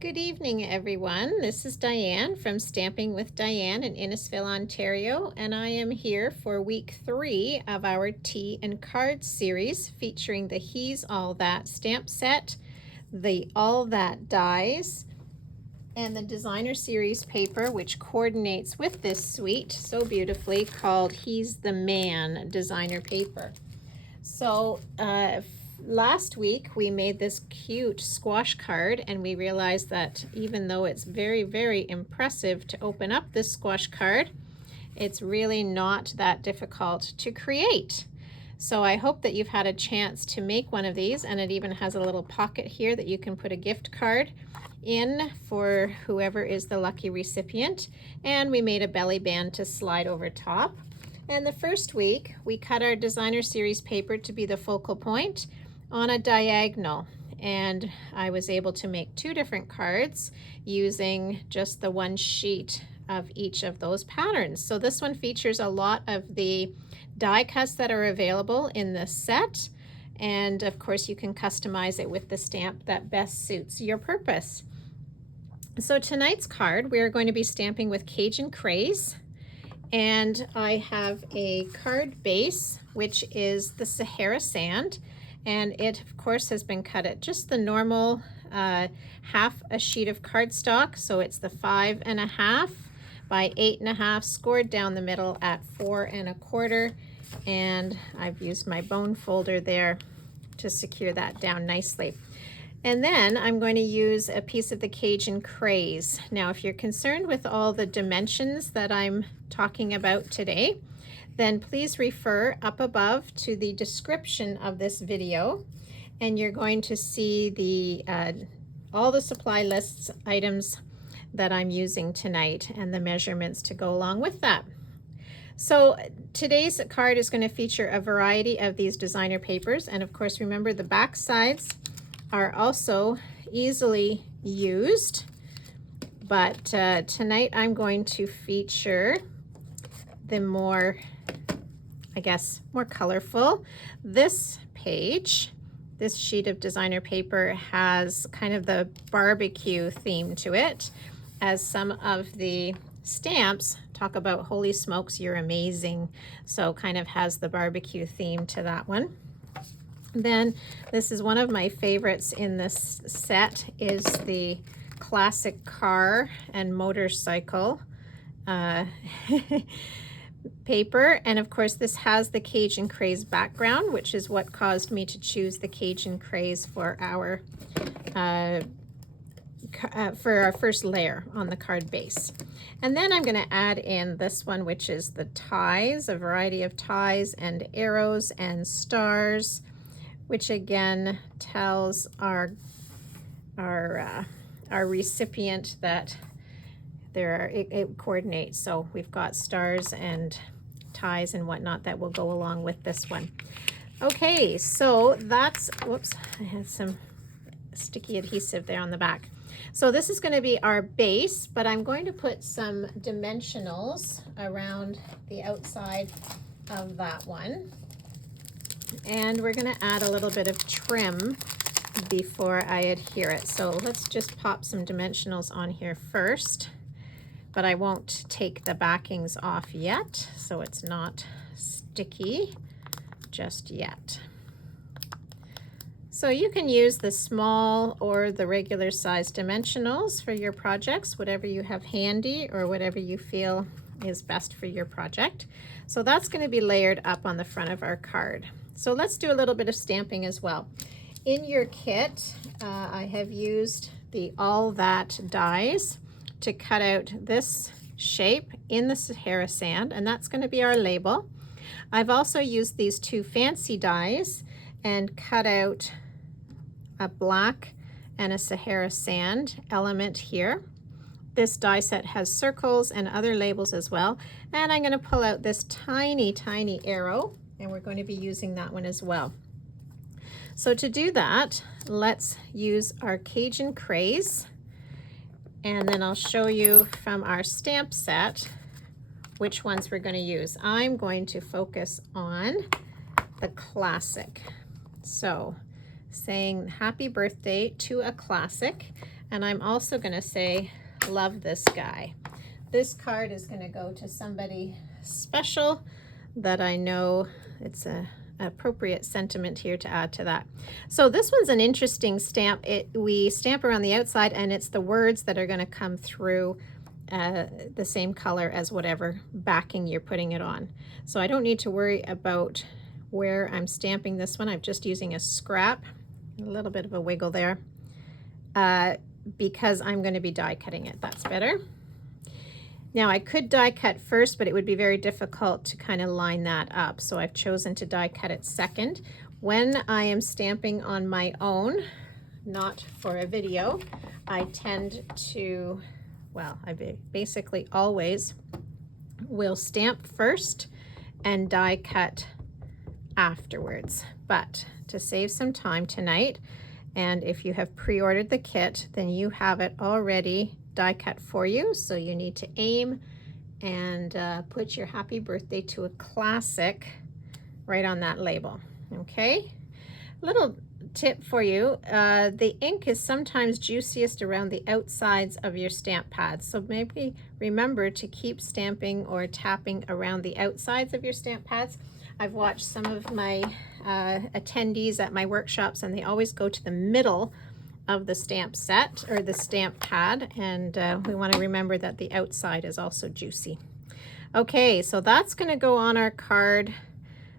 Good evening, everyone. This is Diane from Stamping with Diane in Innisfil, Ontario, and I am here for week 3 of our tea and cards series featuring the He's All That stamp set, the All That dies, and the designer series paper, which coordinates with this suite so beautifully, called He's the Man designer paper. So last week we made this cute squash card, and we realized that even though it's very, very impressive to open up this squash card, it's really not that difficult to create. So I hope that you've had a chance to make one of these, and it even has a little pocket here that you can put a gift card in for whoever is the lucky recipient. And we made a belly band to slide over top. And the first week, we cut our designer series paper to be the focal point on a diagonal. And I was able to make 2 different cards using just the one sheet of each of those patterns. So this one features a lot of the die cuts that are available in the set. And of course, you can customize it with the stamp that best suits your purpose. So tonight's card, we're going to be stamping with Cajun Craze. And I have a card base, which is the Sahara Sand, and it of course has been cut at just the normal half a sheet of cardstock. So it's the 5.5 by 8.5, scored down the middle at 4.25, and I've used my bone folder there to secure that down nicely. And then I'm going to use a piece of the Cajun Craze. Now, if you're concerned with all the dimensions that I'm talking about today, then please refer up above to the description of this video, and you're going to see the all the supply lists items that I'm using tonight and the measurements to go along with that. So today's card is going to feature a variety of these designer papers, and of course remember the back sides are also easily used, but tonight I'm going to feature the more, I guess, more colorful. This page, this sheet of designer paper, has kind of the barbecue theme to it, as some of the stamps talk about holy smokes, you're amazing. So kind of has the barbecue theme to that one. Then this is one of my favorites in this set, is the classic car and motorcycle paper. And of course this has the Cajun Craze background, which is what caused me to choose the Cajun Craze for our first layer on the card base. And then I'm going to add in this one, which is the ties, a variety of ties and arrows and stars, which again tells our recipient that it coordinates. So we've got stars and ties and whatnot that will go along with this one. Okay, so that's, whoops, I had some sticky adhesive there on the back. So this is going to be our base, but I'm going to put some dimensionals around the outside of that one. And we're going to add a little bit of trim before I adhere it. So let's just pop some dimensionals on here first, but I won't take the backings off yet, so it's not sticky just yet. So you can use the small or the regular size dimensionals for your projects, whatever you have handy or whatever you feel is best for your project. So that's going to be layered up on the front of our card. So let's do a little bit of stamping as well. In your kit, I have used the All That dies to cut out this shape in the Sahara Sand, and that's going to be our label. I've also used these 2 fancy dies and cut out a black and a Sahara Sand element here. This die set has circles and other labels as well, and I'm going to pull out this tiny, tiny arrow, and we're going to be using that one as well. So to do that, let's use our Cajun Craze, and then I'll show you from our stamp set which ones we're going to use. I'm going to focus on the classic. So saying happy birthday to a classic. And I'm also going to say, love this guy. This card is going to go to somebody special that I know. It's a appropriate sentiment here to add to that. So this one's an interesting stamp. We stamp around the outside, and it's the words that are going to come through the same color as whatever backing you're putting it on. So I don't need to worry about where I'm stamping this one. I'm just using a scrap, a little bit of a wiggle there, because I'm going to be die cutting it. That's better. Now I could die cut first, but it would be very difficult to kind of line that up. So I've chosen to die cut it second. When I am stamping on my own, not for a video, I tend to, well, I basically always will stamp first and die cut afterwards. But to save some time tonight, and if you have pre-ordered the kit, then you have it already die cut for you. So you need to aim and put your happy birthday to a classic right on that label. Okay, little tip for you, the ink is sometimes juiciest around the outsides of your stamp pads, so maybe remember to keep stamping or tapping around the outsides of your stamp pads. I've watched some of my attendees at my workshops, and they always go to the middle of the stamp set or the stamp pad, and we want to remember that the outside is also juicy. Okay, so that's going to go on our card.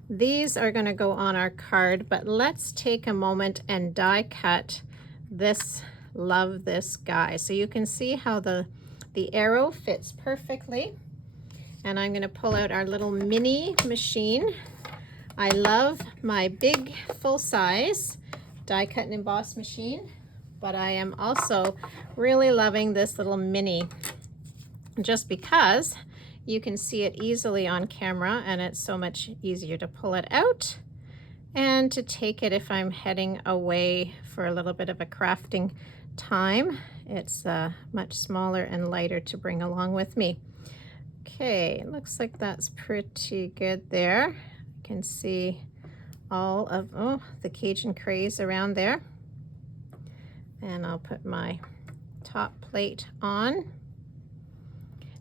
These are going to go on our card, but let's take a moment and die cut this love this guy. So you can see how the arrow fits perfectly. And I'm going to pull out our little mini machine. I love my big full-size die cut and emboss machine, but I am also really loving this little mini just because you can see it easily on camera, and it's so much easier to pull it out and to take it if I'm heading away for a little bit of a crafting time. It's much smaller and lighter to bring along with me. Okay, it looks like that's pretty good there. You can see all of the Cajun craze around there. And I'll put my top plate on.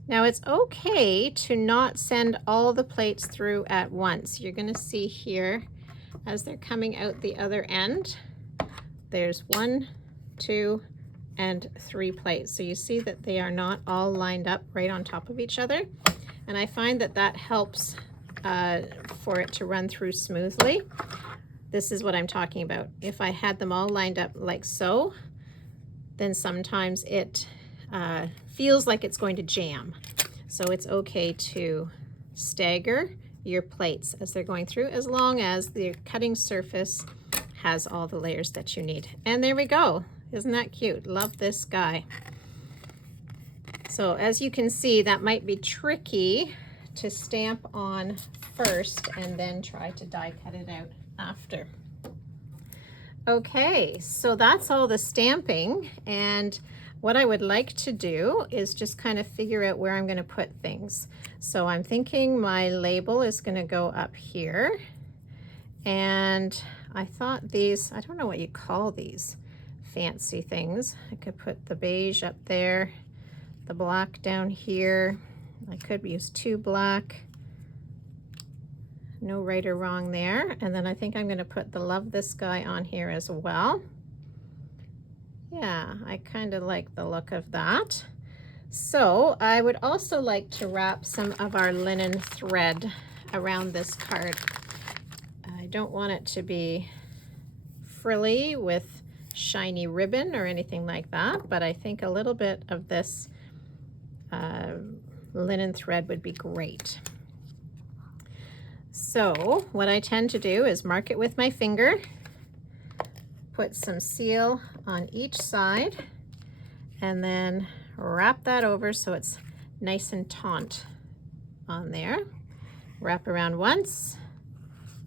Now it's okay to not send all the plates through at once. You're going to see here as they're coming out the other end, there's 1, 2, and 3 plates. So you see that they are not all lined up right on top of each other. And I find that that helps for it to run through smoothly. This is what I'm talking about. If I had them all lined up like so, then sometimes it feels like it's going to jam. So it's okay to stagger your plates as they're going through, as long as the cutting surface has all the layers that you need. And there we go. Isn't that cute? Love this guy. So as you can see, that might be tricky to stamp on first and then try to die cut it out after. Okay, so that's all the stamping, and what I would like to do is just kind of figure out where I'm going to put things. So I'm thinking my label is going to go up here, and I thought these, I don't know what you call these fancy things. I could put the beige up there, the black down here. I could use 2 black. No right or wrong there. And then I think I'm going to put the love this guy on here as well. Yeah, I kind of like the look of that. So I would also like to wrap some of our linen thread around this card. I don't want it to be frilly with shiny ribbon or anything like that, but I think a little bit of this linen thread would be great. So what I tend to do is mark it with my finger, put some seal on each side, and then wrap that over so it's nice and taut on there. Wrap around once,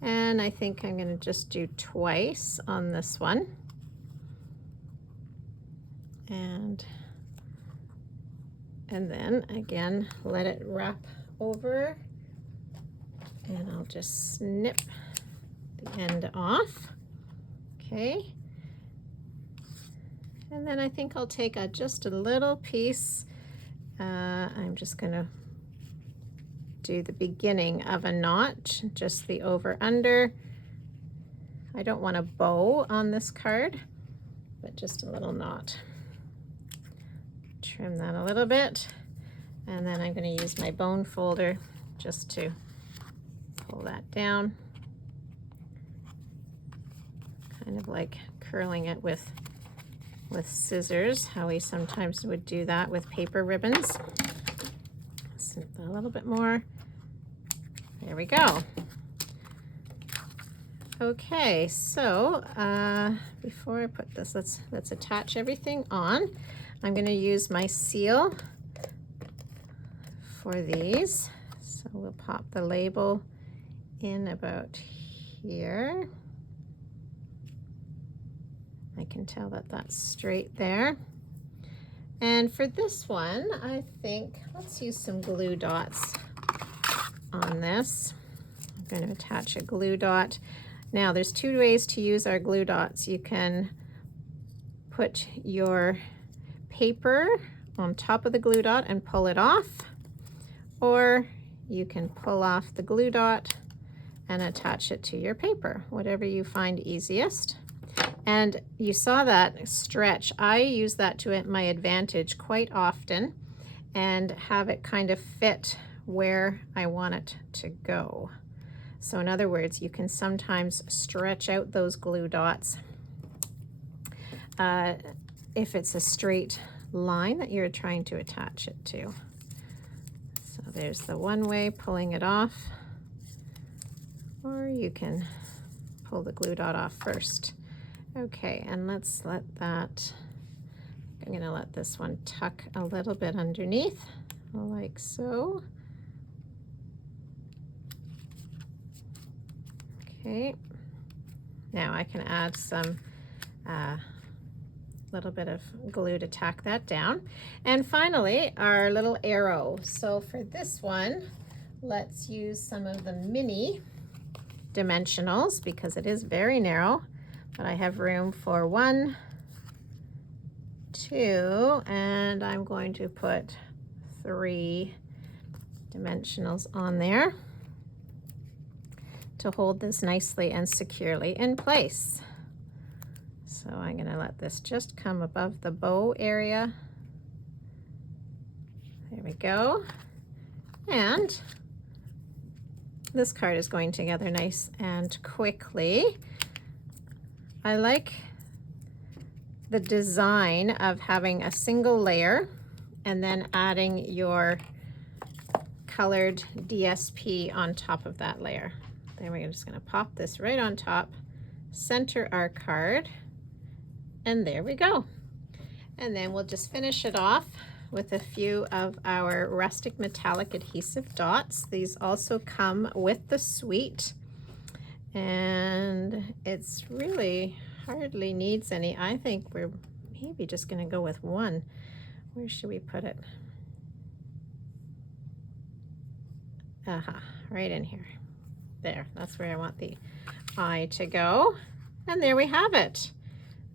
and I think I'm going to just do twice on this one. And then again, let it wrap over. And I'll just snip the end off. Okay. And then I think I'll take just a little piece. I'm just going to do the beginning of a knot, just the over under. I don't want a bow on this card, but just a little knot. Trim that a little bit, and then I'm going to use my bone folder just to pull that down, kind of like curling it with scissors, how we sometimes would do that with paper ribbons. Snip a little bit more. There we go. Okay, so before I put this, let's attach everything on. I'm going to use my seal for these. So we'll pop the label in about here. I can tell that that's straight there. And for this one, I think let's use some glue dots on this. I'm going to attach a glue dot. Now there's two ways to use our glue dots. You can put your paper on top of the glue dot and pull it off, or you can pull off the glue dot and attach it to your paper, whatever you find easiest. And you saw that stretch. I use that to my advantage quite often and have it kind of fit where I want it to go. So in other words, you can sometimes stretch out those glue dots if it's a straight line that you're trying to attach it to. So there's the one way, pulling it off, or you can pull the glue dot off first. Okay, and let's let that, I'm going to let this one tuck a little bit underneath, like so. Okay, now I can add some little bit of glue to tack that down. And finally, our little arrow. So for this one, let's use some of the mini dimensionals because it is very narrow. But I have room for 1, 2, and I'm going to put 3 dimensionals on there to hold this nicely and securely in place. So I'm going to let this just come above the bow area. There we go. And this card is going together nice and quickly. I like the design of having a single layer and then adding your colored DSP on top of that layer. Then we're just going to pop this right on top, center our card, and there we go. And then we'll just finish it off with a few of our rustic metallic adhesive dots. These also come with the suite. And it's really hardly needs any. I think we're maybe just going to go with one. Where should we put it? Right in here. There, that's where I want the eye to go. And there we have it.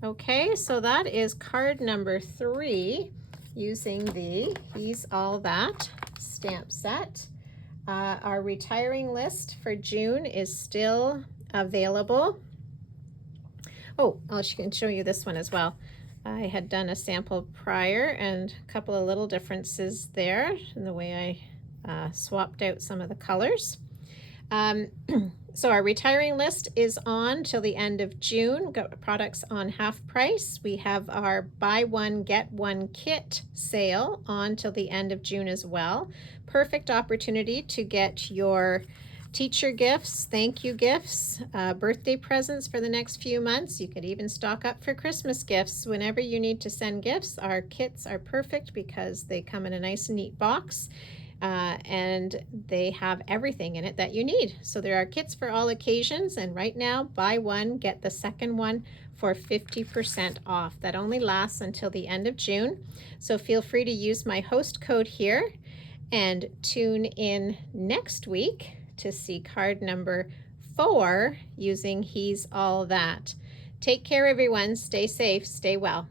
Okay, so that is card number 3 using the He's All That stamp set. Our retiring list for June is still available. Oh, I can show you this one as well. I had done a sample prior and a couple of little differences there in the way I swapped out some of the colors. So our retiring list is on till the end of June. Got products on half price. We have our buy one get one kit sale on till the end of June as well. Perfect opportunity to get your teacher gifts, thank you gifts, birthday presents for the next few months. You could even stock up for Christmas gifts. Whenever you need to send gifts, our kits are perfect because they come in a nice and neat box. And they have everything in it that you need. So there are kits for all occasions, and right now buy one get the second one for 50% off. That only lasts until the end of June, so feel free to use my host code here and tune in next week to see card number 4 using He's All That. Take care everyone, stay safe, stay well.